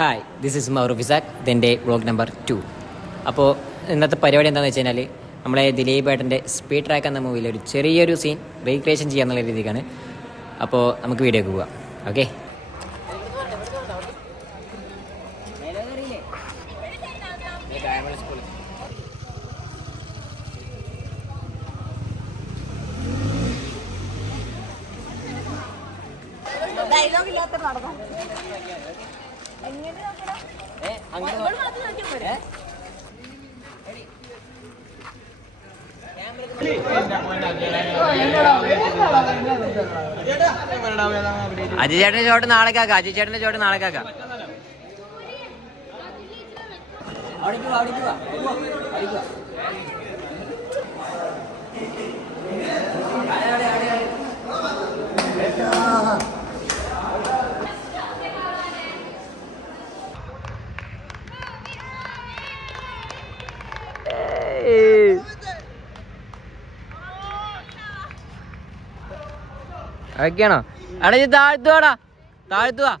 Hi, this is Mauroof Ishaq. ഇതെൻ്റെ vlog number 2. അപ്പോൾ ഇന്നത്തെ പരിപാടി എന്താണെന്ന് വെച്ച് കഴിഞ്ഞാൽ നമ്മളെ ദിലീപ് ഏട്ടൻ്റെ സ്പീഡ് ട്രാക്ക് എന്ന മൂവിയിൽ ഒരു ചെറിയൊരു സീൻ റീക്രിയേഷൻ ചെയ്യാന്നുള്ള രീതിക്കാണ്. അപ്പോൾ നമുക്ക് വീഡിയോക്ക് പോവാം. ഓക്കെ. ഡയലോഗില്ലാത്ത നടന്നു അജി ചേട്ടന്റെ ചോട്ട് നാളെ കാക്ക. അജി ചേട്ടന്റെ ചോട്ട് നാളെ കാക്ക. ഒക്കെയാണോ? അടാ ഇത് താഴ്ത്തുവാടാ, താഴ്ത്തുവാ.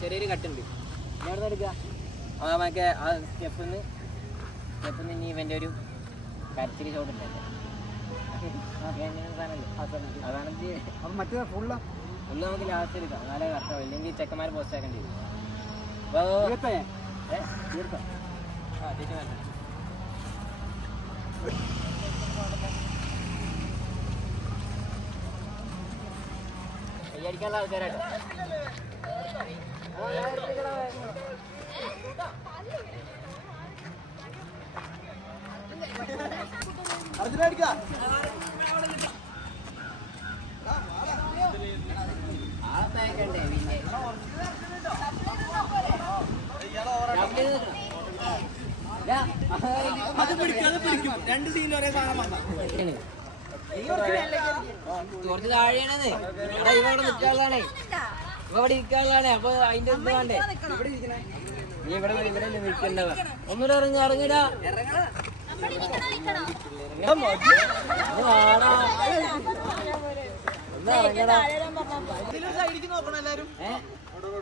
ചെറിയൊരു കട്ടുണ്ട് എവിടെ എടുക്കുക. മറ്റേ ആ സ്റ്റെപ്പിന്ന് ഇനി ഇവൻ്റെ ഒരു കരച്ചിരി ഷോട്ടുണ്ടല്ലേ, അതാണ് മറ്റേ ഫുള്ള് നമുക്ക് ലാസ്റ്റ് എടുക്കാം. നാളെ കറക്റ്റാവും, ഇല്ലെങ്കിൽ ചെക്കന്മാരെ പോസ്റ്റ് ആക്കേണ്ടി വരും. കയ്യടിക്കാനുള്ള ആൾക്കാരാട്ടോ. കുറച്ച് താഴെയാണത്. ഇവിടെ നിൽക്കാനുള്ളതാണേ, ഇവിടെ ഇരിക്കാനുള്ളതാണ്. അപ്പൊ അതിന്റെ എന്ത് വേണ്ടേ? നീ ഇവിടെ ഇവിടെ നിൽക്കണ്ടവ. ഒന്നുകൂടെ ഇറങ്ങിടാ.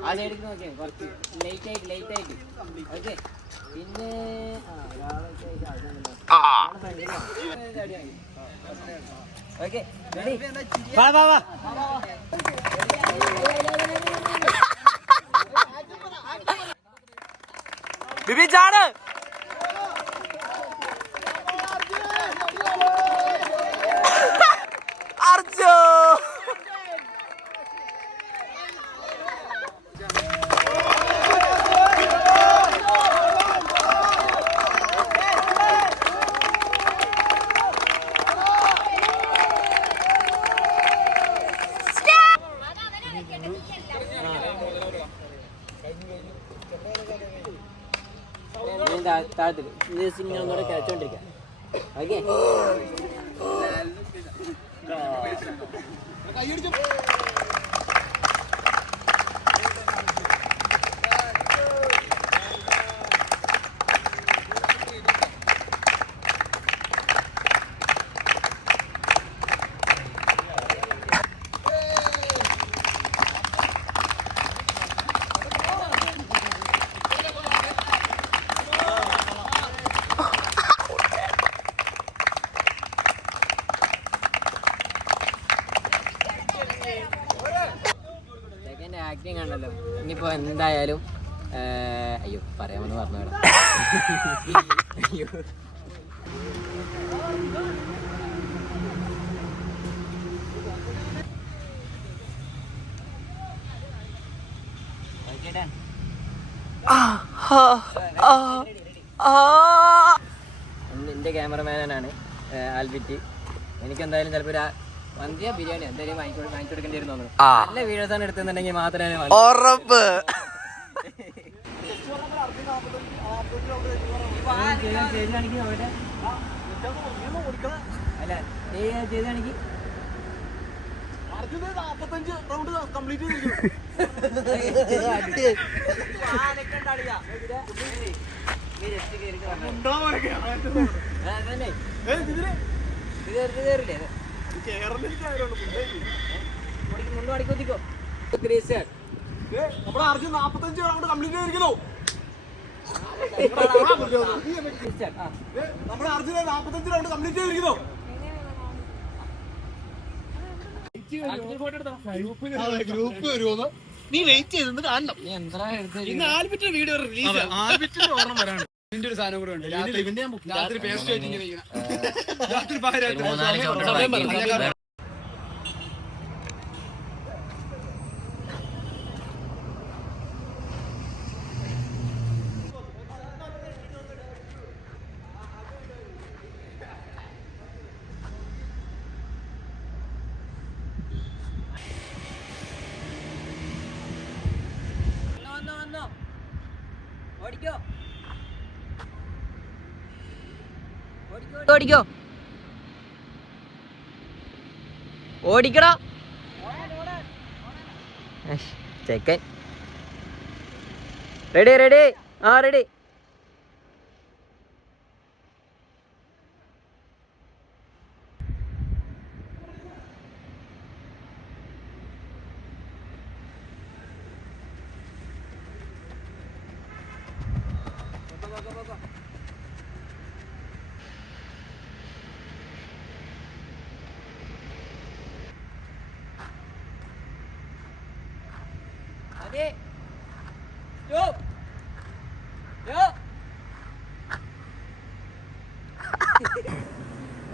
ആ സൈഡിക്ക് നോക്കിയാ കുറച്ച് ലേറ്റ് ആയിട്ട്. ഓക്കെ. പിന്നെ ഓക്കെ, ബിബി ചാട്. അർജോ താഴത്തില് ഇങ്ങനെ ഒന്നുകൂടെ കഴിച്ചോണ്ടിരിക്കാം. ഓക്കെ. ആക്ടിങ് ആണല്ലോ. ഇനിയിപ്പോൾ എന്തായാലും അയ്യോ പറയാമെന്ന് പറഞ്ഞു വേണം. അയ്യോ എൻ്റെ ക്യാമറമാനാണ് ആൽബിറ്റ്. എനിക്കെന്തായാലും ചിലപ്പോൾ ഒരു മന്തിയോ ബിരിയാണി എന്തായാലും വാങ്ങിച്ചെടുക്കേണ്ടി വരുന്നു. നല്ല വീഡിയോസാണ് എടുത്തുന്നുണ്ടെങ്കിൽ മാത്രമേ ഉറപ്പ്. അല്ല ചെയ്താണെങ്കിൽ നമ്മുടെ അർജുൻ 45 റൗണ്ട് കംപ്ലീറ്റ് ചെയ്തിരിക്കുന്നു. നമ്മുടെ അർജുൻ 45 റൗണ്ട് കംപ്ലീറ്റ് ചെയ്തിരിക്കുന്നു. ഗ്രൂപ്പ് വരുമോ? നീ വെയിറ്റ് ചെയ്ത് കാണണം. ഇന്ന് ആൽബിറ്റിന്റെ വീഡിയോ റിലീസ്. ആൽബിറ്റിന്റെ ഓർമ്മ വരാണ്. ഇതിന്റെ ഒരു സാധനം കൂടെ ഉണ്ട്. രാത്രി പേസ്റ്റ് വെച്ചിങ്ങനെ രാത്രി ഓടിക്കോ ഓടിക്കടാ ചെക്കൻ. റെഡി റെഡി ആ റെഡി.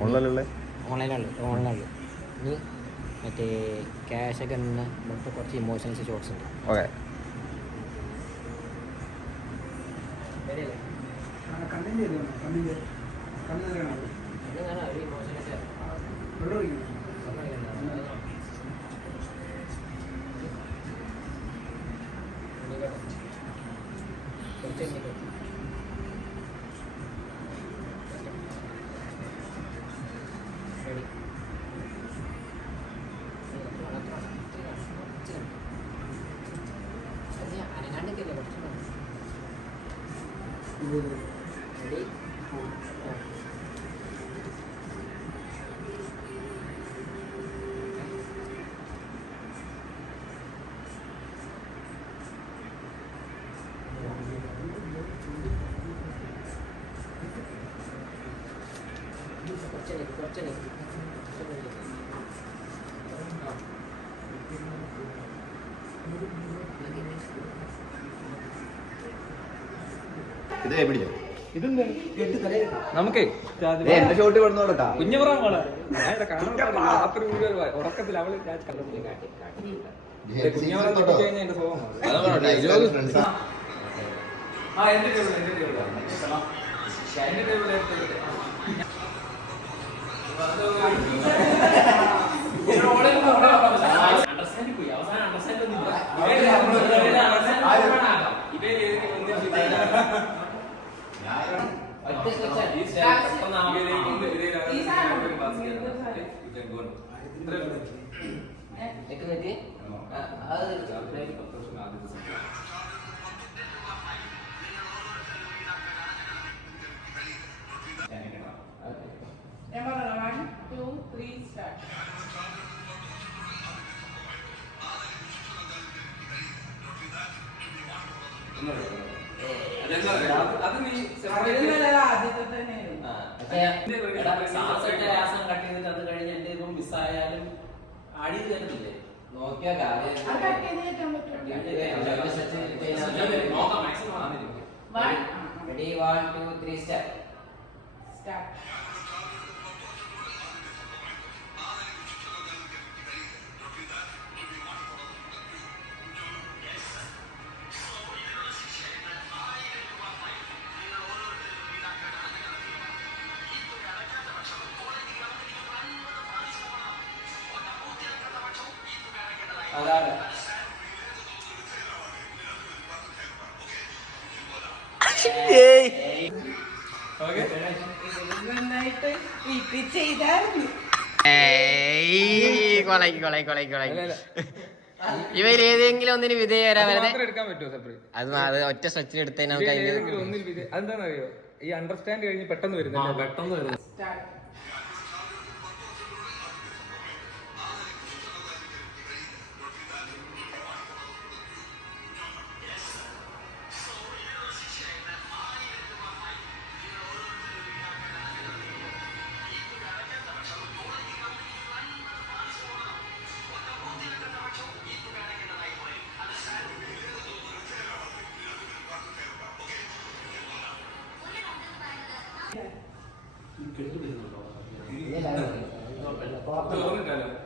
ഓൺലൈനുള്ളു ഇനി മറ്റേ ക്യാഷൊക്കെ കുറച്ച് ഇമോഷൻസ് ഷോർട്സ് ഉണ്ട്. ഓക്കെ ഇത് എവിടെയോ നമുക്ക് എന്റെ ഷോട്ട് കൊടുത്തു കൊടുക്കാം. കുഞ്ഞു പറയാൻ രാത്രി ഉറക്കത്തിൽ അവള് കുഞ്ഞുറ എന്റെ സ്വഭാവമാണ്. ആ എന്റെ ടേബിൾ എന്റെ ടേബിൾ അണ്ടർസ്റ്റാൻഡ് പോയി. അവസാനം അണ്ടർസ്റ്റാൻഡ് അത് നീ കട്ട് ചെയ്തിട്ട് അത് കഴിഞ്ഞ് എന്റെ ഇപ്പം മിസ്സായാലും അടി തരത്തില്ലേ നോക്കിയാ നോക്കാം മാക്സിമം. Ready 1 2 3 start. ഇവയിൽ ഏതെങ്കിലും ഒന്നിന് വിധേയരാ എടുക്കാൻ പറ്റുമോ സെപ്പറേറ്റ്? അത് ഒറ്റ സ്ട്രെച്ചിൽ എടുത്തേ നമുക്ക് അതെന്താണെന്നറിയോ, ഈ അണ്ടർസ്റ്റാൻഡ് കഴിഞ്ഞ് പെട്ടെന്ന് വരുന്നത്.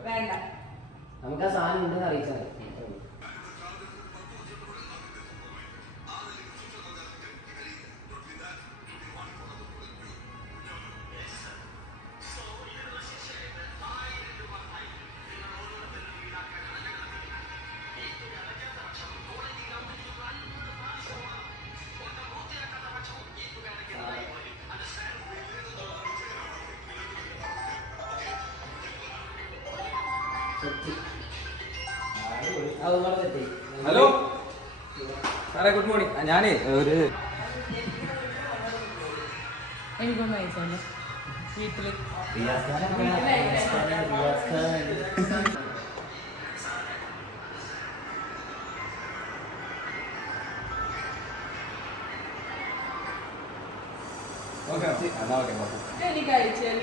വേണ്ട. നമുക്ക് ആ സാധനം ഉണ്ടെന്ന് അറിയിച്ചാൽ ഹലോ സാറേ, ഗുഡ് മോർണിംഗ്. ഞാനേ ഒരു എനിക്കൊന്നും അയച്ചല്ല വീട്ടില്. എനിക്ക് അയച്ചാൽ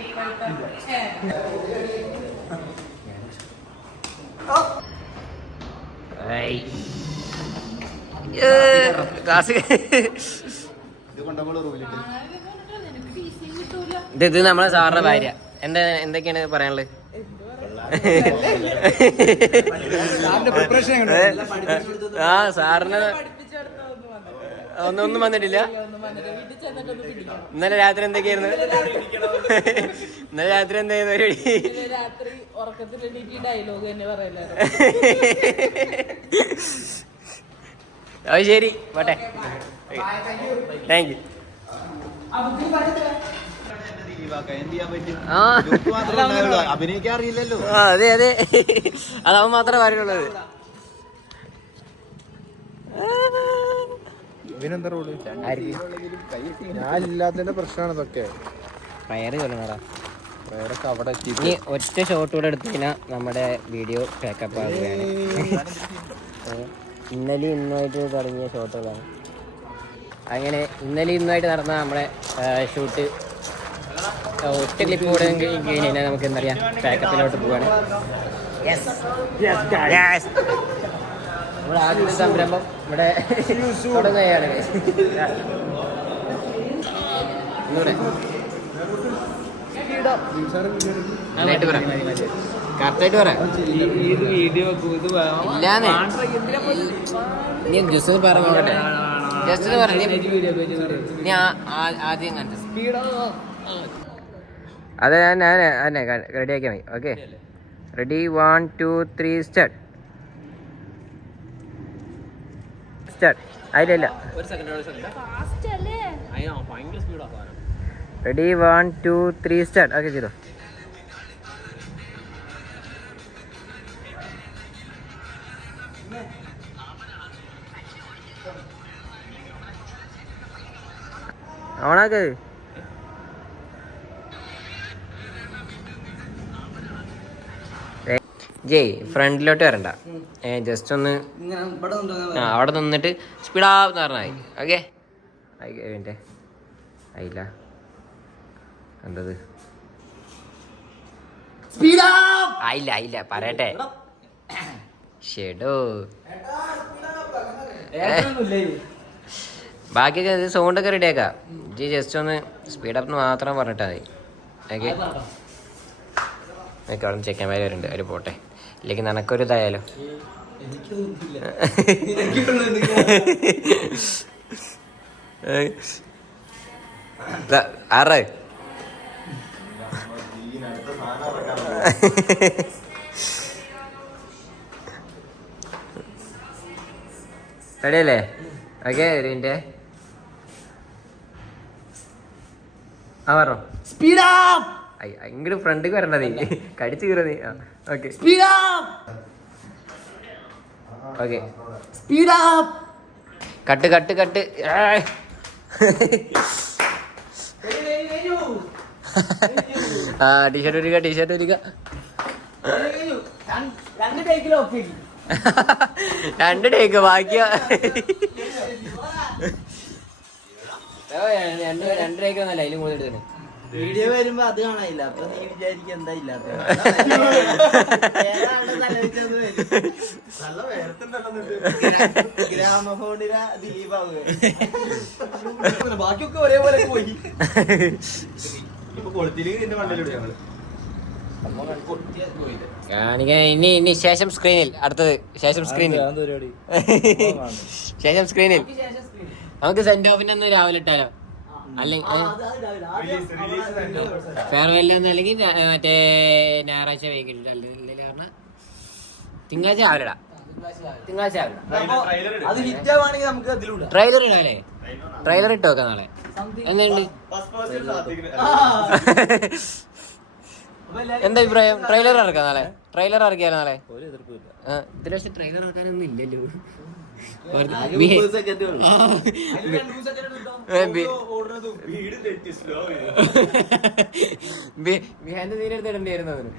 ഇത് നമ്മളെ സാറിന്റെ ഭാര്യ. എന്തൊക്കെയാണ് പറയാനുള്ളത്? ആ സാറിന് ഒന്നും വന്നിട്ടില്ല. ഇന്നലെ രാത്രി എന്തൊക്കെയായിരുന്നു? ഇന്നലെ രാത്രി എന്തായിരുന്നു പരിപാടി? രാത്രി ഉറക്കത്തിലെണീറ്റ് ഡയലോഗ് തന്നെ പറയലായിരുന്നു. അത് ശരി, പോട്ടെ. Thank you. അഭിനയിക്കാറില്ലല്ലോ. അതെ അതെ, അതവൻ മാത്രമേ പറയുള്ളത്. ഞാനില്ലാത്തതിന്റെ പ്രശ്നമാണ് ഇതൊക്കെ. പയറ് കൊല്ലണടാ. വേറൊക്കെ അവിടെ ഇനി ഒറ്റ ഷോട്ട് കൂടെ എടുത്തു കഴിഞ്ഞാൽ നമ്മുടെ വീഡിയോ പാക്കപ്പ് ആവുകയാണ്. ഇന്നലെ ഇന്നുമായിട്ട് തുടങ്ങിയ ഷോട്ടുകളാണ്. അങ്ങനെ ഇന്നലെ ഇന്നുമായിട്ട് നടന്ന നമ്മുടെ ഷൂട്ട് ഒറ്റ ക്ലിപ്പ് കൂടെ കഴിഞ്ഞാൽ നമുക്ക് എന്താ പറയുക, പാക്കപ്പിലോട്ട് പോവാണ്. നമ്മുടെ ആദ്യത്തെ സംരംഭം ഇവിടെ തുടങ്ങുകയാണ്. കറക്റ്റായിട്ട് പറയാം. ഇല്ലാന്നേ, നീ ജസ്റ്റ് പറഞ്ഞോട്ടെ. ജസ്റ്റ് പറഞ്ഞു നീ ആദ്യം കണ്ടു. അതെ, ഞാൻ അതെ റെഡിയാക്കിയാൽ മതി. Okay, ready, 1 2 3 start. അതിലില്ല. Ready, 1 2 3 start. ഓക്കെ ചെയ്തോ. ഓണാക്ക്. ജയ് ഫ്രണ്ടിലോട്ട് വരണ്ട, ജസ്റ്റ് ഒന്ന് അവിടെ നിന്നിട്ട് സ്പീഡാന്ന് പറഞ്ഞാൽ മതി. ഓക്കെ, ആയിക്കോട്ടെ. ആയില്ല, എന്തത് ആയില്ല പറയട്ടെ. ഷെഡോ ബാക്കിയൊക്കെ സൗണ്ടൊക്കെ റെഡിയാക്കാം. ജി ജസ്റ്റ് ഒന്ന് സ്പീഡപ്പ് മാത്രം പറഞ്ഞിട്ടാൽ മതി. Okay, okay. അവിടെ ചെക്കന്മാർ വരുന്നുണ്ട്, അവർ പോട്ടെ. ഇല്ലെങ്കിൽ നിനക്കൊരു ഇതായാലോ. ആറ് റെഡി അല്ലേ? ഓക്കെ, ഒരു മിനിറ്റ്. ആ പറഞ്ഞോ. ഇങ്ങോട്ട് ഫ്രണ്ടിക്ക് വരണ്ട നീ, കടിച്ചു കീറ നീ. Okay, okay. Cut cut cut. ആ ടീഷർട്ട് ഒരുക്ക, ടീഷർട്ട് ഒരുക്ക. 2 ടേക്ക് ബാക്കിയാ. 2 ടേക്ക് ഒന്നല്ല, അതിലും കൂടുതൽ എടുത്തേ. വീഡിയോ വരുമ്പോ അത് കാണാനില്ല, അപ്പൊ നീ വിചാരിക്കും എന്താ ഇല്ലാത്ത. ഗ്രാമഫോണില ദിലീപാവുക, ബാക്കിയൊക്കെ ഒരേപോലെ പോയി. കാണിക്കാൻ ഇനി ശേഷം സ്ക്രീനിൽ, അടുത്തത് ശേഷം സ്ക്രീനിൽ, ശേഷം സ്ക്രീനിൽ നമുക്ക് സെന്റ് ഓഫിന്റെ ഒന്ന് രാവിലെ ഇട്ടാലോ? അല്ലെങ്കിൽ ഫെയർവെല്ല് അല്ലെങ്കിൽ മറ്റേ ഞായറാഴ്ച വൈകിട്ട്, അല്ലെങ്കിൽ പറഞ്ഞാൽ തിങ്കളാഴ്ച രാവിലെ ഇടാം. തിങ്കളാഴ്ച രാവിലെ അത് ഹിറ്റാവാണെങ്കിൽ നമുക്ക് അതിലൂടെ ട്രെയിലർ ഇടാല്ലേ? ട്രെയിലർ ഇട്ട് വെക്കാം നാളെ. എന്തുണ്ട് എന്താ അഭിപ്രായം? ട്രെയിലർ ഇറക്കാം നാളെ. ട്രെയിലർ ഇറക്കിയാലോ നാളെ? ഇതിൽ പക്ഷെ ട്രെയിലർ ഇറക്കാനൊന്നും ഇല്ലല്ലോ. ബിഹാന്റെ നീരെടുത്ത് ഇടണ്ടായിരുന്നു അവന്.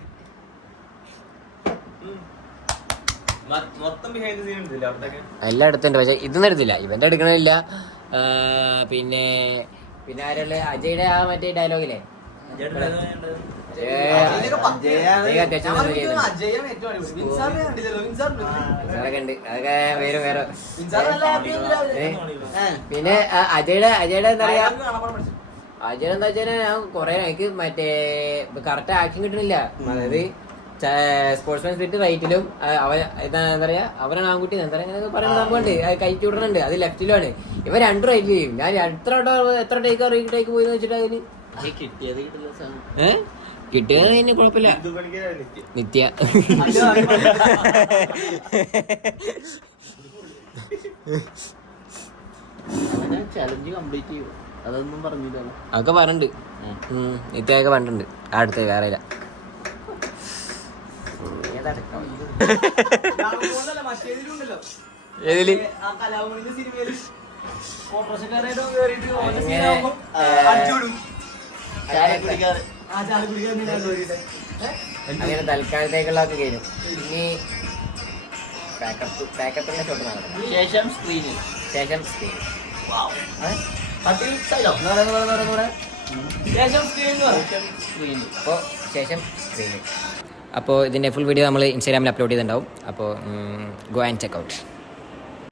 എല്ലാം എടുത്തിട്ടുണ്ട്, പക്ഷെ ഇതൊന്നും എടുത്തില്ല. ഇവന്റെ എടുക്കണില്ല. പിന്നെ ആരുള്ള അജയുടെ ആ മറ്റേ ഡയലോഗില്ലേ, പിന്നെ അജയുടെ എന്താ പറയാ, അജയൻ എന്താ വെച്ചാൽ ഞാൻ കൊറേ എനിക്ക് മറ്റേ കറക്റ്റ് ആക്ഷൻ കിട്ടണില്ല. അതായത് സ്പോർട്സ്മാൻ സ്പിരിറ്റ് റൈറ്റിലും അവൻ എന്താ പറയാ, അവനാണ് ആൺകുട്ടി എന്താ പറയാ ഇങ്ങനെ പറയുന്ന സംഭവമുണ്ട്. കയറ്റി വിടണുണ്ട്, അത് ലെഫ്റ്റിലുമാണ്. ഇവ 2 റൈറ്റിൽ ചെയ്യും. ഞാൻ എത്ര ടേക്ക് പോയി വെച്ചിട്ട് അതിന് കിട്ടിയത് തന്നെ കുഴപ്പമില്ല. നിത്യ ചലഞ്ച് കംപ്ലീറ്റ് ചെയ്യും, അതൊന്നും പറഞ്ഞില്ല. അതൊക്കെ പറഞ്ഞിട്ടുണ്ട്, നിത്യൊക്കെ പറഞ്ഞിട്ടുണ്ട്. അടുത്ത് വേറെ ഇല്ല. ഏതില് അങ്ങനെ തൽക്കാലത്തേക്കുള്ളതൊക്കെ കഴിഞ്ഞു. ഇനി പാക്കപ്പിന്റെ ഷോട്ട് നടക്കണം. ശേഷം സ്ക്രീനിൽ അപ്പോൾ ഇതിൻ്റെ ഫുൾ വീഡിയോ നമ്മൾ ഇൻസ്റ്റാഗ്രാമിൽ അപ്ലോഡ് ചെയ്തിട്ടുണ്ടാവും. അപ്പോൾ ഗോ ആൻഡ് ചെക്ക് ഔട്ട്.